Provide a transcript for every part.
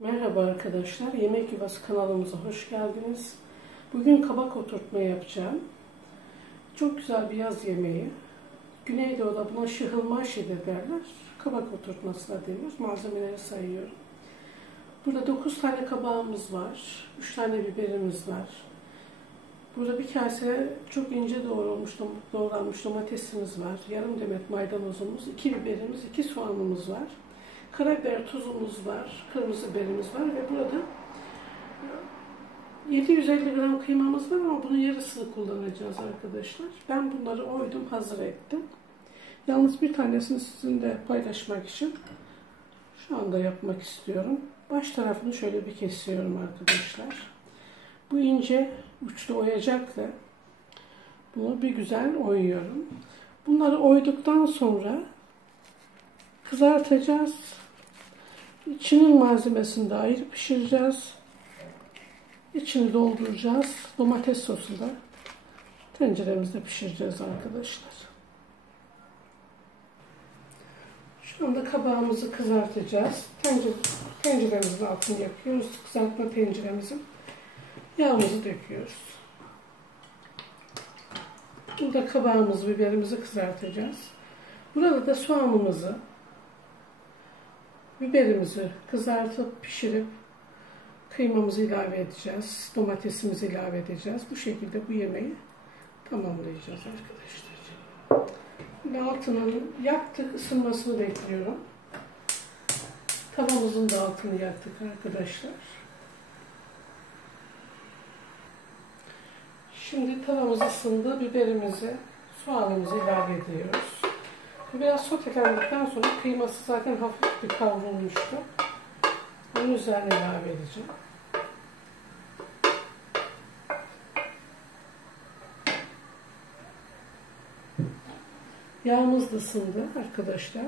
Merhaba arkadaşlar, Yemek Yuvası kanalımıza hoş geldiniz. Bugün kabak oturtma yapacağım. Çok güzel bir yaz yemeği. Güneydoğu'da buna şıhılmaşi de derler. Kabak oturtması da deniyor. Malzemeleri sayıyorum. Burada 9 tane kabağımız var. 3 tane biberimiz var. Burada bir kase çok ince doğranmış, doğranmış domatesimiz var. Yarım demet maydanozumuz, 2 biberimiz, 2 soğanımız var. Karabiber tuzumuz var, kırmızı biberimiz var ve burada 750 gram kıymamız var ama bunun yarısını kullanacağız arkadaşlar. Ben bunları oydum, hazır ettim. Yalnız bir tanesini sizinle paylaşmak için şu anda yapmak istiyorum. Baş tarafını şöyle bir kesiyorum arkadaşlar. Bu ince uçlu oyacakla bunu bir güzel oyuyorum. Bunları oyduktan sonra kızartacağız. İçinin malzemesini de ayrı pişireceğiz. İçini dolduracağız. Domates sosuyla tenceremizde pişireceğiz arkadaşlar. Şu anda kabağımızı kızartacağız. Tencere, tenceremizin altını yapıyoruz. Kızartma tenceremizin yağımızı döküyoruz. Burada kabağımızı, biberimizi kızartacağız. Burada da soğanımızı, biberimizi kızartıp pişirip kıymamızı ilave edeceğiz. Domatesimizi ilave edeceğiz. Bu şekilde bu yemeği tamamlayacağız arkadaşlar. Şimdi altının yaktık ısınmasını bekliyorum. Tavamızın da altını yaktık arkadaşlar. Şimdi tavamız ısındı. Biberimizi, soğanımızı ilave ediyoruz. Biraz sotelendikten sonra kıyması zaten hafif bir kavrulmuştu. Onun üzerine ilave edeceğim. Yağımız da ısındı arkadaşlar.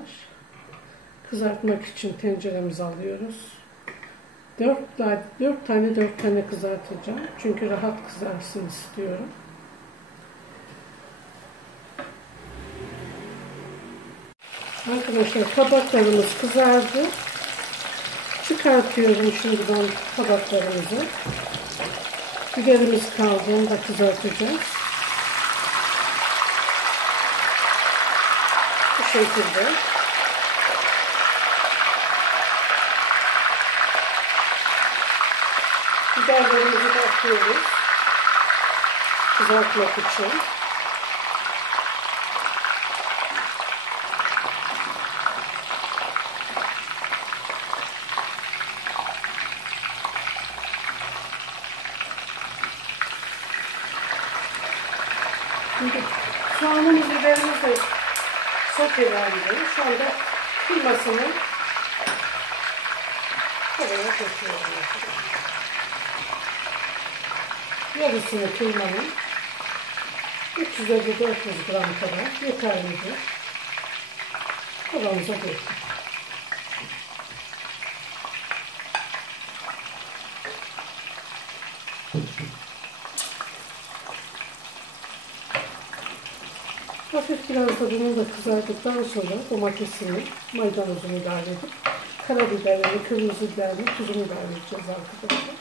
Kızartmak için tenceremizi alıyoruz. 4, 4 tane 4 tane kızartacağım. Çünkü rahat kızarsın istiyorum. Arkadaşlar kabaklarımız kızardı. Çıkartıyorum şimdi ben kabaklarımızı. Biberimiz kaldı. Onu da kızartacağız. Bu şekilde. Biberlerimizi de atıyoruz. Kızartmak için. Şimdi soğanımız, biberimiz de sotelendi. Şu anda kıymasını oraya koyuyorum. Yarısını kıymanın 350-400 gram kadar yeterlidir. Kavanoza döktüm. Hafif biraz da bunu da kızardıktan sonra domatesini, maydanozunu ilave edip karabiberini, kırmızı biberini, tuzunu ilave edeceğiz arkadaşlar.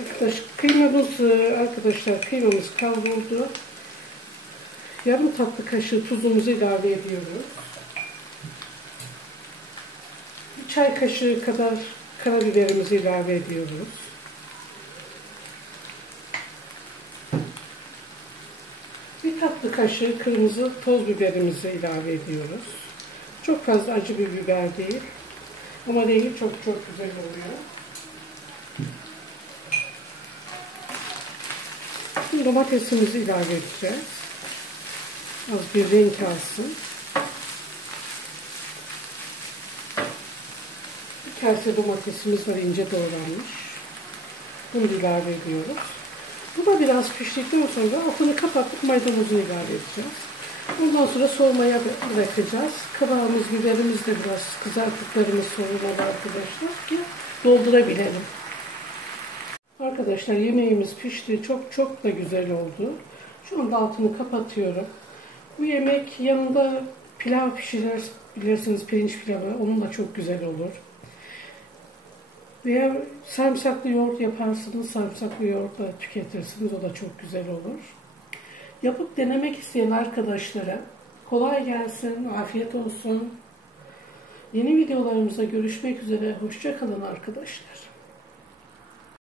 Arkadaş, kıymamız, arkadaşlar kıymamız kavruldu. Yarım tatlı kaşığı tuzumuzu ilave ediyoruz. Bir çay kaşığı kadar karabiberimizi ilave ediyoruz. Bir tatlı kaşığı kırmızı toz biberimizi ilave ediyoruz. Çok fazla acı bir biber değil. Ama rengi çok çok güzel oluyor. Şimdi domatesimizi ilave edeceğiz. Az bir renk alsın. Bir kase domatesimiz var ince doğranmış. Bunu ilave ediyoruz. Bu da biraz piştikten sonra altını kapatıp maydanozunu ilave edeceğiz. Ondan sonra soğumaya bırakacağız. Kabağımız, biberimiz de biraz kızarttıklarımız soğumalı arkadaşlar ki doldurabilelim. Arkadaşlar yemeğimiz pişti. Çok çok da güzel oldu. Şu anda altını kapatıyorum. Bu yemek yanında pilav pişirir, bilirsiniz pirinç pilavı onunla çok güzel olur. Veya sarımsaklı yoğurt yaparsınız, sarımsaklı yoğurtla tüketirsiniz. O da çok güzel olur. Yapıp denemek isteyen arkadaşlara kolay gelsin, afiyet olsun. Yeni videolarımızda görüşmek üzere. Hoşçakalın arkadaşlar.